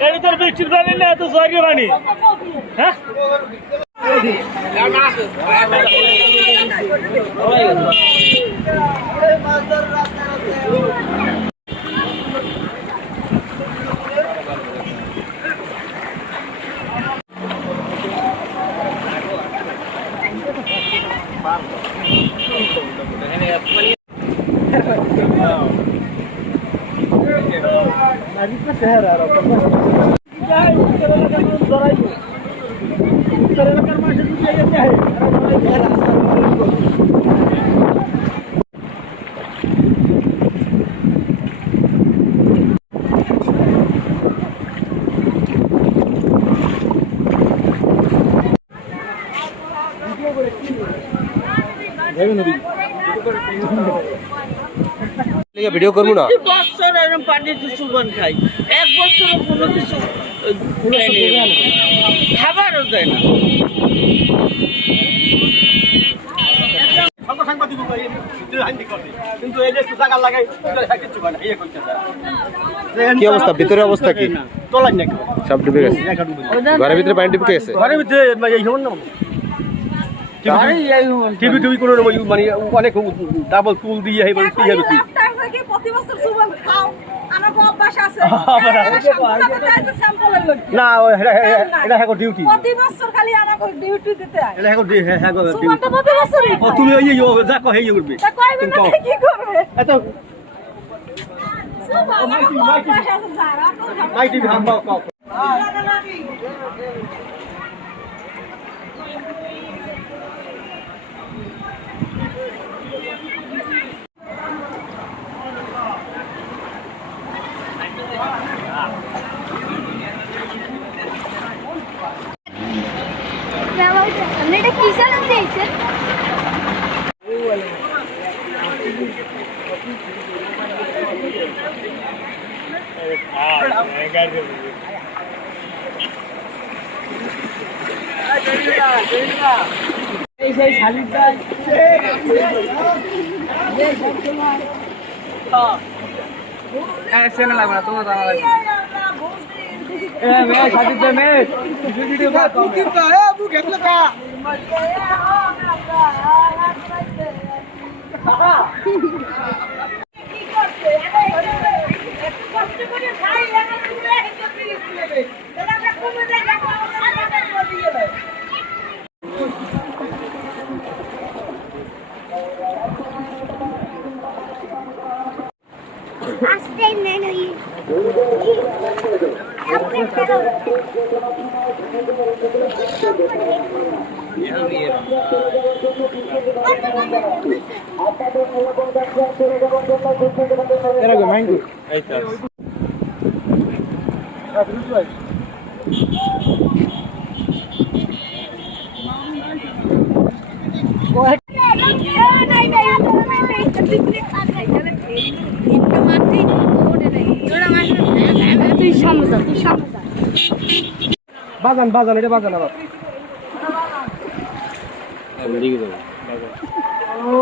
এটা তোর বৃষ্টির পানি না এত জয়ের পানি হ্যাঁ ভিডিও করবো না বছর এরকম পানির সুগন্ধ খাই এক বছর কোনো কিছু খাবারও দেয় না কি অবস্থা ভিতরে অবস্থা কি সব ডুবে গেছে ঘরের ভিতরে পানি ডুবে গেছে ঘরের ভিতরে টিভি টিভি কোনো মানে অনেক ডাবল ফুল দিয়ে না এটা হ্যাঁ ডিউটি তুমি যা কহে করবে এটা কি জানেন দিয়েছেন এই সেই শালিটা সেনা লাগবে না তোমার জানা লাগবে मैं शादी पे मैं वीडियो का तू क्यों का है तू घेतलं का কি করতে একটু কষ্ট করে খাই লাগা পুরো হেঁটে ফিরে তাহলে আমরা কোন জায়গায় টাকা দিয়ে দেব আস্তে নেই বাজান বাজান এটা বাজান আবার ও